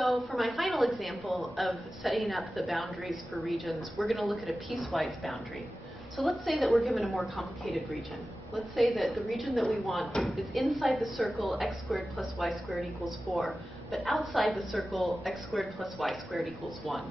So for my final example of setting up the boundaries for regions, we're going to look at a piecewise boundary. So let's say that we're given a more complicated region. Let's say that the region that we want is inside the circle x squared plus y squared equals 4, but outside the circle x squared plus y squared equals 1.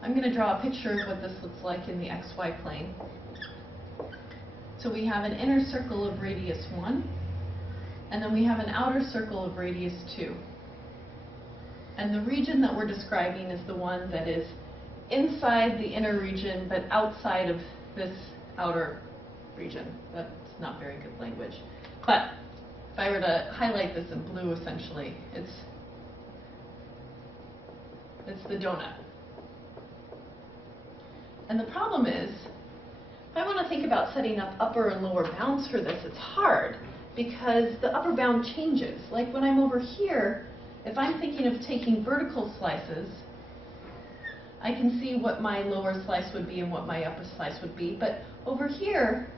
I'm going to draw a picture of what this looks like in the xy plane. So we have an inner circle of radius 1, and then we have an outer circle of radius 2. And the region that we're describing is the one that is inside the inner region, but outside of this outer region. That's not very good language. But if I were to highlight this in blue, essentially, it's the donut. And the problem is, if I want to think about setting up upper and lower bounds for this, it's hard because the upper bound changes. Like when I'm over here, if I'm thinking of taking vertical slices, I can see what my lower slice would be and what my upper slice would be. But over here,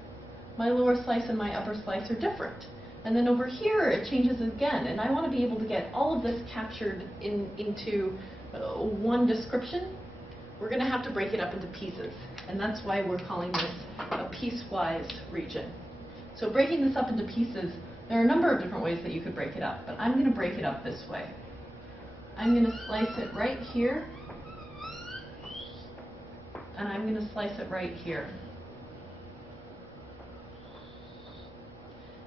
my lower slice and my upper slice are different. And then over here, it changes again. And I want to be able to get all of this captured into one description. We're going to have to break it up into pieces. And that's why we're calling this a piecewise region. So breaking this up into pieces, there are a number of different ways that you could break it up. But I'm going to break it up this way. I'm going to slice it right here. And I'm going to slice it right here.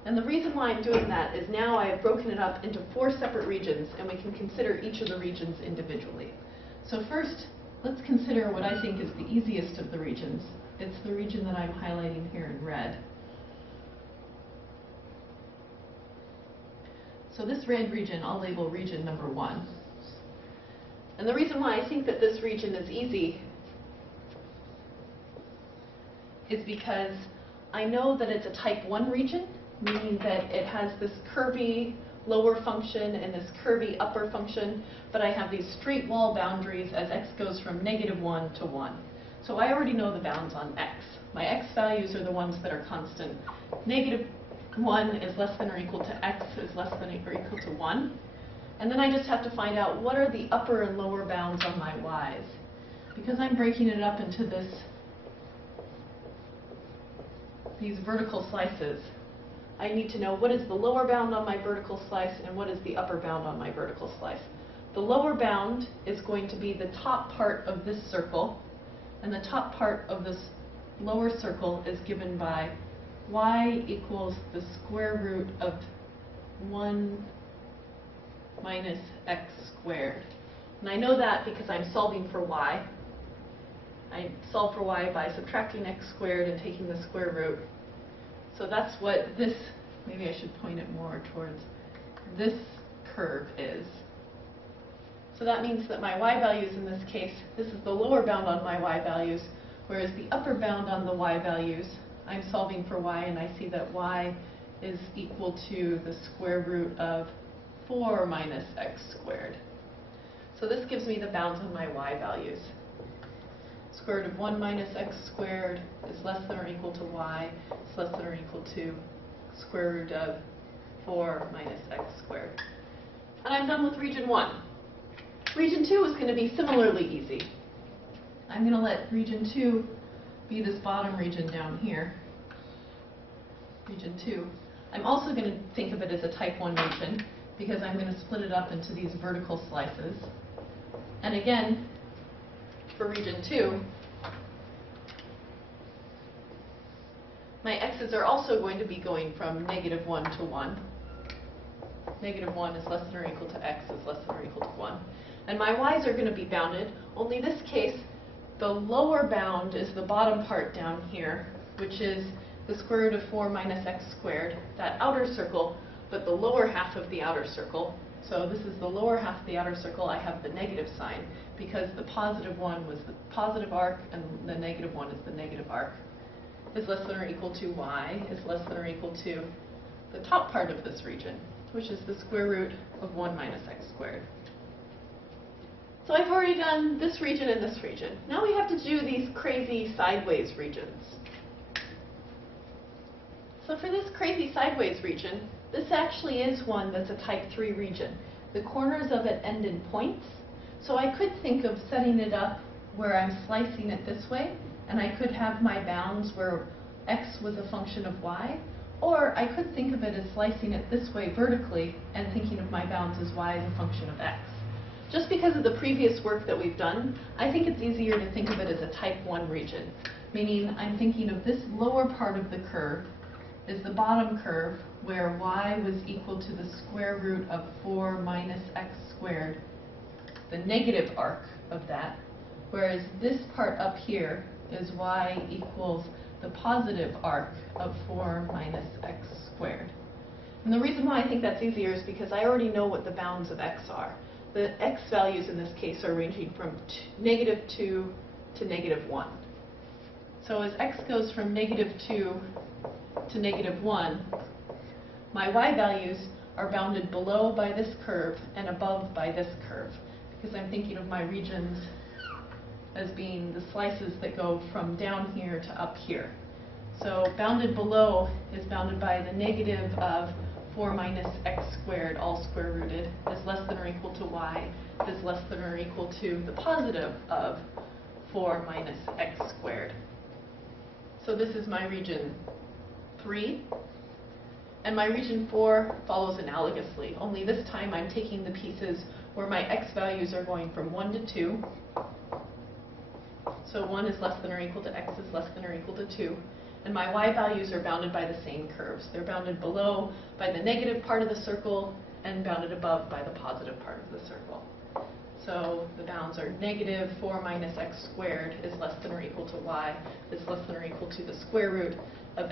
And the reason why I'm doing that is now I have broken it up into 4 separate regions, and we can consider each of the regions individually. So first, let's consider what I think is the easiest of the regions. It's the region that I'm highlighting here in red. So this red region, I'll label region number 1. And the reason why I think that this region is easy is because I know that it's a type 1 region, meaning that it has this curvy lower function and this curvy upper function, but I have these straight wall boundaries as x goes from -1 to 1. So I already know the bounds on x. My x values are the ones that are constant. -1 is less than or equal to x is less than or equal to 1. And then I just have to find out what are the upper and lower bounds on my y's. Because I'm breaking it up into these vertical slices, I need to know what is the lower bound on my vertical slice and what is the upper bound on my vertical slice. The lower bound is going to be the top part of this circle, and the top part of this lower circle is given by y equals the square root of 1 minus x squared. And I know that because I'm solving for y. I solve for y by subtracting x squared and taking the square root. So that's what this, maybe I should point it more towards this curve is. So that means that my y values in this case, this is the lower bound on my y values, whereas the upper bound on the y values, I'm solving for y and I see that y is equal to the square root of 4 minus x squared. So this gives me the bounds on my y values. Square root of 1 minus x squared is less than or equal to y. It's less than or equal to square root of 4 minus x squared. And I'm done with region 1. Region 2 is going to be similarly easy. I'm going to let region 2 be this bottom region down here. Region 2. I'm also going to think of it as a type 1 region because I'm going to split it up into these vertical slices. And again, for region 2, my x's are also going to be going from -1 to 1. -1 is less than or equal to x is less than or equal to 1. And my y's are going to be bounded, only this case, the lower bound is the bottom part down here, which is the square root of 4 minus x squared, that outer circle, but the lower half of the outer circle. So this is the lower half of the outer circle. I have the negative sign because the positive one was the positive arc and the negative one is the negative arc. Is less than or equal to y is less than or equal to the top part of this region, which is the square root of 1 minus x squared. So I've already done this region and this region. Now we have to do these crazy sideways regions. So for this crazy sideways region, this actually is one that's a type 3 region. The corners of it end in points, So I could think of setting it up where I'm slicing it this way, and I could have my bounds where x was a function of y, or I could think of it as slicing it this way vertically and thinking of my bounds as y as a function of x. Just because of the previous work that we've done, I think it's easier to think of it as a type 1 region, meaning I'm thinking of this lower part of the curve is the bottom curve where y was equal to the square root of 4 minus x squared, the negative arc of that, whereas this part up here is y equals the positive arc of 4 minus x squared. And the reason why I think that's easier is because I already know what the bounds of x are. The x values in this case are ranging from -2 to -1. So as x goes from -2 to -1, my y values are bounded below by this curve and above by this curve, because I'm thinking of my regions as being the slices that go from down here to up here. So bounded below is bounded by the negative of 4 minus x squared, all square rooted, is less than or equal to y, is less than or equal to the positive of 4 minus x squared. So this is my region 3. And my region 4 follows analogously, only this time I'm taking the pieces where my x values are going from 1 to 2. So 1 is less than or equal to x is less than or equal to 2. And my y values are bounded by the same curves. They're bounded below by the negative part of the circle and bounded above by the positive part of the circle. So the bounds are negative 4 minus x squared is less than or equal to y, is less than or equal to the square root of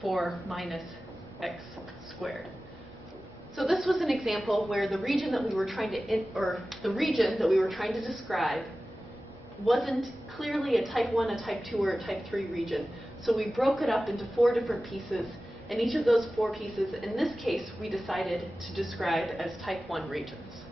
4 minus x squared. So this was an example where the region that we were trying to describe wasn't clearly a type 1, a type 2, or a type 3 region. So we broke it up into 4 different pieces, and each of those 4 pieces, in this case, we decided to describe as type 1 regions.